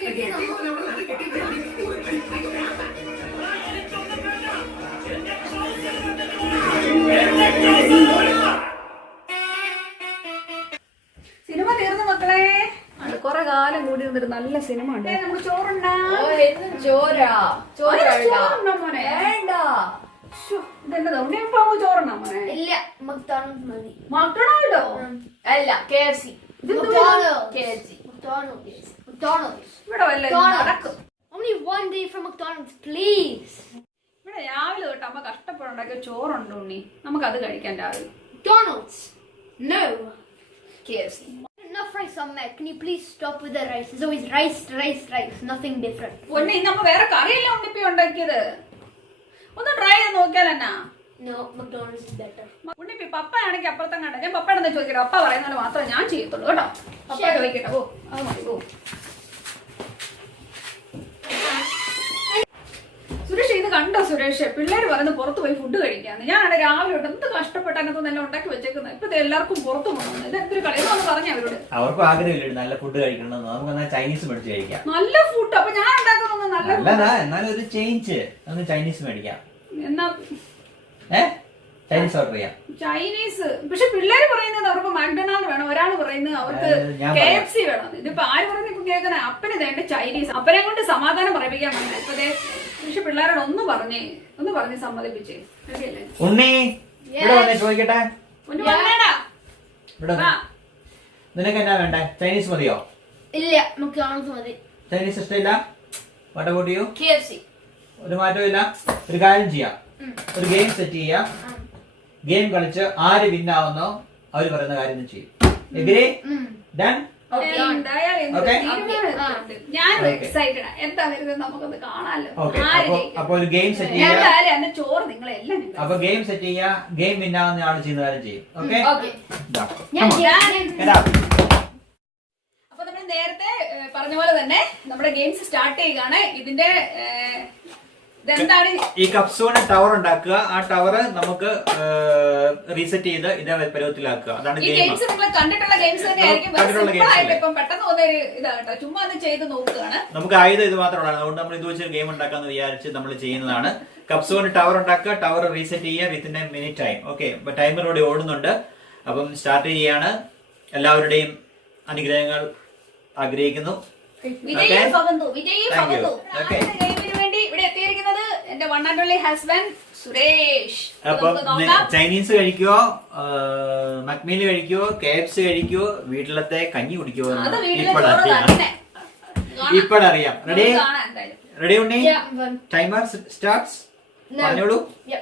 Cinema തീർന്നു മക്കളെ. കൊറേ കാലം കൂടി നിന്നൊരു നല്ല സിനിമ ഉണ്ട്. നമുക്ക് ചോറുണ്ടാ? ചോറുണ്ടോ മോനെ? ഇതെന്നതാ ഉണ്ണിയപ്പോ ചോറുണ്ടോ മോനെ? ഇല്ല, മക്ഡൊണാൾഡ് മതി. മക്ഡൊണാൾഡോ? അല്ല, KFC. ഇവിടെ വല്ല നടക്കും. Only one day from McDonald's, please. ഇവിടെ രാവിലെ തൊട്ട് അമ്മ കഷ്ടപ്പെടുണ്ടാക്കിയ ചോറുണ്ട് ഉണ്ണി, നമുക്ക് അത് കഴിക്കാൻ രാവിലെ. McDonald's. No. KFC. Enough rice on there. Can you please stop with the rice? It's always rice, nothing different. ഉണ്ണി ഇന്ന് നമ്മ വേറെ കറിയല്ല ഉണ്ണിപ്പി ഉണ്ടാക്കിയത്. ഒന്ന് ട്രൈ ചെയ്ത് നോക്കിയാലെന്നാ? No, McDonald's is better. ഉണ്ണിപ്പി പപ്പ ആണെങ്കിൽ അപ്പുറത്തും കണ്ട ഞാൻ പപ്പയുടെ ചോദിക്കട്ടെ. പപ്പ പറയുന്നത് മാത്രമേ ഞാൻ ചെയ്യത്തുള്ളൂ കേട്ടോ. പപ്പ ചോദിക്കട്ടെ. ഓ അത് മതി. ഓ സുരേഷ് ഇത് കണ്ടോ സുരേഷ്? പിള്ളേര് പറയുന്നത് പുറത്ത് പോയി ഫുഡ് കഴിക്കാന്ന്. ഞാനാണ് രാവിലെ തൊട്ട് എന്ത് കഷ്ടപ്പെട്ട് അതിനകത്ത് എല്ലാം ഉണ്ടാക്കി വെച്ചേക്കുന്നത്. ഇപ്പത്തെ എല്ലാവർക്കും പുറത്തു പോകണം. ഇത് എന്തൊരു കളിയെന്ന് പറഞ്ഞു അവരോട്. അവർക്കും ആഗ്രഹമില്ല നല്ല ഫുഡ് കഴിക്കണം. നമുക്ക് ചൈനീസ് മേടിച്ച് കഴിക്കാം. നല്ല ഫുഡ്. അപ്പൊ ഞാൻ ഉണ്ടാക്കുന്നത് നല്ലതാ. എന്നാലും ഒരു ചേഞ്ച് ഒന്ന് ചൈനീസ് മേടിക്കാം. എന്നാ ചൈനീസ് ഓർഡർ ചെയ്യാം. ചൈനീസ്. പക്ഷെ പിള്ളേര് പറയുന്നത് അവർക്ക് മക്ഡൊണാൾഡ് വേണം, ഒരാൾ പറയുന്നത് അവർക്ക് KFC വേണം. ഇതിപ്പോ ആര് പറയുന്നത് ഇപ്പൊ കേൾക്കുന്ന അപ്പന് വേണ്ട ചൈനീസ്. അപ്പനെ കൊണ്ട് സമാധാനം പറയിപ്പിക്കാൻ വേണ്ട ഇപ്പതേ. പക്ഷെ പിള്ളേരോട് ഒന്ന് പറഞ്ഞ് സമ്മതിപ്പിച്ചേ. ഉണ്ണി ഇവിടെ വന്നേ ചോദിക്കട്ടെ. നിനക്ക് എന്നാ വേണ്ടേ? ചൈനീസ് മതിയോ? ഇല്ല, McDonald's മതി. ചൈനീസ് ഇഷ്ടമില്ല? What about you? KFC. ഒരു മാറ്റവും ഇല്ല. ഒരു കാര്യം ചെയ്യാം, ഒരു ഗെയിം സെറ്റ് ചെയ്യാം. ഗെയിം കളിച്ച് ആര് വിന്നാവുന്നോ അവര് പറയുന്ന കാര്യം ചെയ്യും. എഗ്രി? ഡൺ? അപ്പൊ ഒരു ഗെയിം സെറ്റ് ചെയ്യാം. അപ്പൊ ഗെയിം സെറ്റ് ചെയ്യാം. ഗെയിം വിന്നാവുന്ന ആള് ചെയ്യുന്ന കാര്യം ചെയ്യും. ഓക്കെ? അപ്പൊ നമ്മൾ നേരത്തെ പറഞ്ഞ പോലെ തന്നെ നമ്മുടെ ഗെയിംസ് സ്റ്റാർട്ട് ചെയ്യുകയാണ്. ഇതിന്റെ ഈ കപ്സൂണ് ടവർ ഉണ്ടാക്കുക. ആ ടവർ നമുക്ക് റീസെറ്റ് ചെയ്ത് ഇതേ പരുവത്തിലാക്കുക. അതാണ് ഗെയിംസ്. കണ്ടിട്ടുള്ള ഗെയിംസ് തന്നെയായിരിക്കും. പെട്ടെന്ന് തോന്നിയൊരു ഇതാട്ടോ, ചുമ്മാ അത് ചെയ്ത് നോക്കുകയാണ്. നമുക്ക് ആയുധം ഇത് മാത്രമാണ്. അതുകൊണ്ട് നമ്മൾ ഇത് വെച്ചൊരു ഗെയിം ഉണ്ടാക്കാന്ന് വിചാരിച്ച് നമ്മൾ ചെയ്യുന്നതാണ്. കപ്സൂണ് ടവർ ഉണ്ടാക്കുക, ടവർ റീസെറ്റ് ചെയ്യുക within a minute time. Okay, അപ്പൊ ടൈമർ ഇവിടെ ഓടുന്നുണ്ട്. അപ്പം സ്റ്റാർട്ട് ചെയ്യാണ്. എല്ലാവരുടെയും അനുഗ്രഹങ്ങൾ ആഗ്രഹിക്കുന്നു. എന്റെ one and only husband Suresh. അപ്പം ചൈനീസ് കഴിക്കോ, മക്മീൽ കഴിക്കോ, KFC കഴിക്കോ, വീട്ടിലത്തെ കഞ്ഞി കുടിക്കോ ഇപ്പോഴറിയാം. റെഡി ഉണ്ണി? Timer starts. പറഞ്ഞോളൂ.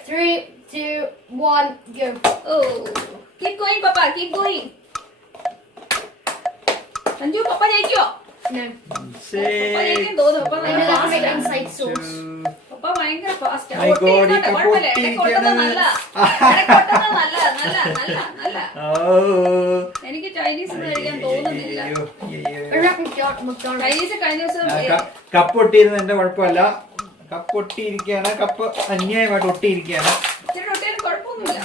3, 2, 1, go. Keep going, Papa. Keep going. Sanju, Papa ജയിക്കോ? No. Papa ഭയങ്കര ഫാസ്റ്റ്. എനിക്ക് ചൈനീസ് കഴിക്കാൻ തോന്നുന്നില്ല. ചൈനീസ് കഴിഞ്ഞ ദിവസം കപ്പ് ഒട്ടിയിരുന്ന എന്റെ കുഴപ്പമല്ല. കപ്പ് ഒട്ടിയിരിക്കുകയാണ്. കപ്പ് അന്യായമായിട്ട് ഒട്ടിയിരിക്കുകയാണ്. കുഴപ്പമൊന്നുമില്ല.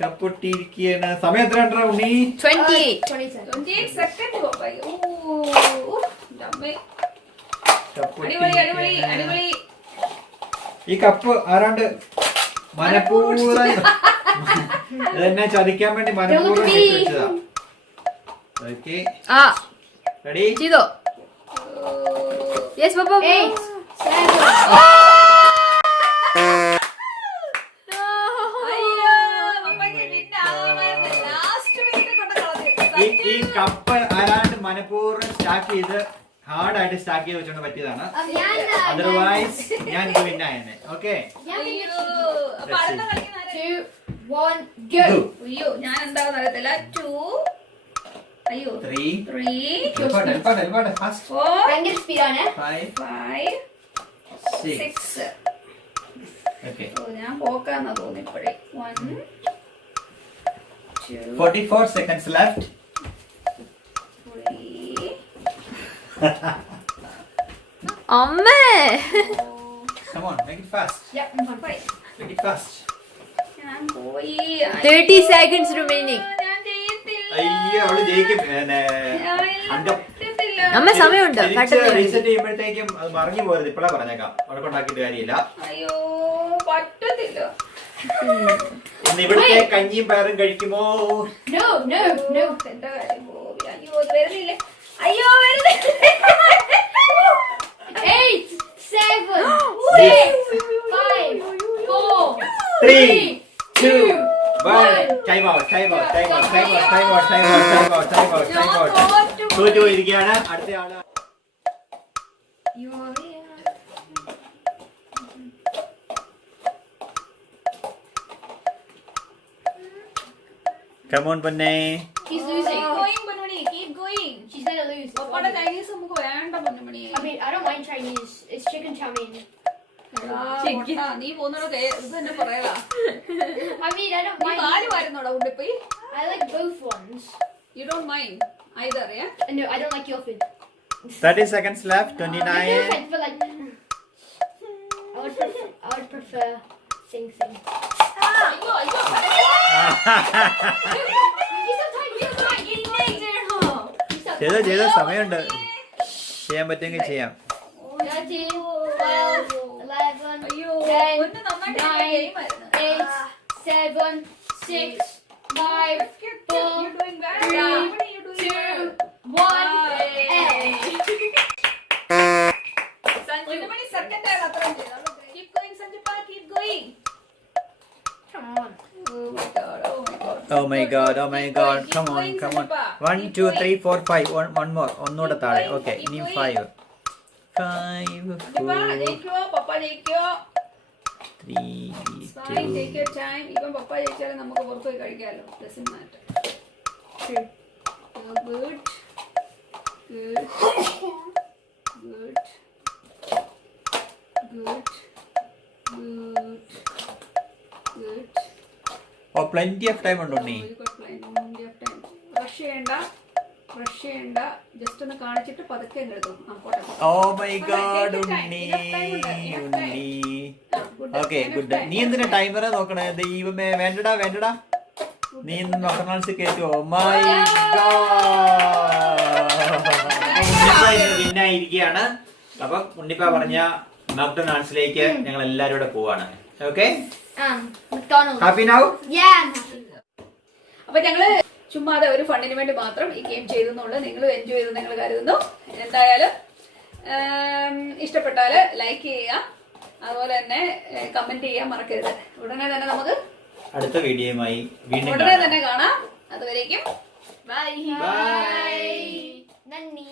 കപ്പ് ഒട്ടിയിരിക്കുകയാണ്. സമയം എത്ര ഉണ്ടോ ഉണ്ണി? 28 സെക്കൻഡ്. അടിപൊളി. ഈ കപ്പ് ആരാണ്ട് മനഃപൂർവ്വം ഇതെന്നെ ചതിക്കാൻ വേണ്ടി മനഃപൂർവ്വം വെച്ചതാ. Okay, ready? ചെയ്തോ? Yes papa. ഈ കപ്പ് ആരാണ്ട് മനഃപൂർവ്വം സ്റ്റാക്ക് ചെയ്ത് ഹാർഡായിട്ട് സ്റ്റാക്ക് ചെയ്ത് വെച്ചോണ്ട് പറ്റിയതാണ്. അതർവൈസ് ഞാൻ ഇത് വിന്നായെന്നെ. ഓക്കെ, ഞാൻ എന്താണെന്ന് അറിയത്തില്ല. 2 3 4 5 6. ഞാൻ പോക്കാന്നാ തോന്നിപ്പോഴേ. 1 2 44 seconds left. 3 അമ്മേ. Come on, make it fast. Make it fast. ഞാൻ പോയി. 30 seconds remaining. ഞാൻ ചെയ്യത്തില്ല. അയ്യോ, അവള് ജയിക്കും. പറ്റത്തില്ല. അമ്മ സമയമുണ്ട് പെട്ടെന്ന് റീസെറ്റ് ചെയ്യുമ്പോഴത്തേക്കും അത് മറിഞ്ഞു പോയത് ഇപ്പഴാ പറഞ്ഞേക്കാം. ഉടക്കുണ്ടാക്കിയിട്ട് കാര്യമില്ല. അയ്യോ പറ്റത്തില്ല. ഇന്ന് ഇവിടുത്തെ കഞ്ഞിയും പയറും കഴിക്കുമോ? No, no, no. എന്റെ കാര്യം പോയി. അയ്യോ ഇത് വരുന്നില്ലേ? അയ്യോ വരുന്നില്ല. 8, 7, 6, 5, 4, 3, 2, 1. Time out, time out, time out, time out, time out, time out, time out, time out, time out. തോറ്റു പോയിരിക്കുകയാണ്. അടുത്ത ആള് Come on, Panne. He's losing. Keep going, പൊന്നുമണി. Keep going. She's gonna lose. പപ്പാടെ ചൈനീസ് നമുക്ക് വേണ്ട പൊന്നുമണി. I mean, I don't mind Chinese. It's chicken chow mein. നീ പോകുന്നോടൊക്കെ ഇത് തന്നെ പറയാ. I mean, I don't നീ mind. കാല് വാരുന്നോടാ ഉണ്ണിപ്പി? I like both ones. You don't mind either, yeah? No, I don't like your food. 30 seconds left. No 29. offense, but like, I would prefer Sing Sing. അയ്യോ അയ്യോ. He's so tight. He's so tight. He's so ചെയ്തോ tight. ചെയ്തോ സമയമുണ്ട്. ചെയ്യാൻ പറ്റുമെങ്കിൽ ചെയ്യാം. 13, 12, 11, അയ്യോ 10, ഒന്ന് നന്നായിട്ട് 9, ഗെയിമായിരുന്നു. 8, 7, 6, 5, 4, You're doing bad. 3, What are you doing 2, bad? 1. പൊന്നുമണി second ആയത് അത്രയും ചെയ്തു. Keep going, സഞ്ജുപ്പാ. Keep going. Come on. Oh my god. Oh my god. Oh my god, oh my god. Keep Come on, going, come on. Sanjipa. 1, Keep 2, going. 3, 4, 5. One more. ഒന്നുകൂടെ താഴെ. going, Okay, keep ഇനി going. 5. 5, സഞ്ജുപ്പാ, 4, ജയിക്കോ? Papa ജയിക്കോ? 3, Fine, take 2. your time. ഇപ്പം പപ്പ ജയിച്ചാലും നമുക്ക് പുറത്ത് പോയി കഴിക്കാമല്ലോ. Doesn't matter. True. Good. Good. Good. Good. Good. Good. Oh, plenty of time ഉണ്ട് ഉണ്ണി. You got plenty of time. Rush ചെയ്യണ്ട. Just ഒന്ന് കാണിച്ചിട്ട് പതുക്കെ അങ്ങ് എഴുതും. ആ, പോട്ടെ. Oh my god, Take your time. Unni. Enough time ഉണ്ട്. Enough time. ഉണ്ണി. ആ, good. Okay Enough good. time. നീ എന്തിനാ ടൈമറെ നോക്കണേ? ദൈവമേ വേണ്ടടാ. നീ ഇന്ന് മക്ഡൊണാൾഡ്സ് കേട്ടോ? My god. വിന്നായിരിക്കുകയാണ്. അപ്പം ഉണ്ണിപ്പ പറഞ്ഞ മക്ഡൊണാൾഡ്സിലേക്ക് ഞങ്ങൾ എല്ലാരും കൂടെ പോവാണ്. Okay, McDonald's. Happy now? Yeah, I'm happy. അപ്പൊ ഞങ്ങള് ചുമ്മാതെ ഒരു ഫണ്ടിന് വേണ്ടി മാത്രം ഈ ഗെയിം ചെയ്തെന്നുള്ളൂ. നിങ്ങളും എൻജോയ് ചെയ്ത് നിങ്ങൾ കരുതുന്നു. എന്തായാലും ഇഷ്ടപ്പെട്ടാല് ലൈക്ക് ചെയ്യുക, അതുപോലെ തന്നെ കമന്റ് ചെയ്യാൻ മറക്കരുത്. ഉടനെ തന്നെ നമുക്ക് അടുത്ത വീഡിയോയുമായി വീണ്ടും ഉടനെ തന്നെ കാണാം. അതുവരേക്കും Bye. Bye. Nani.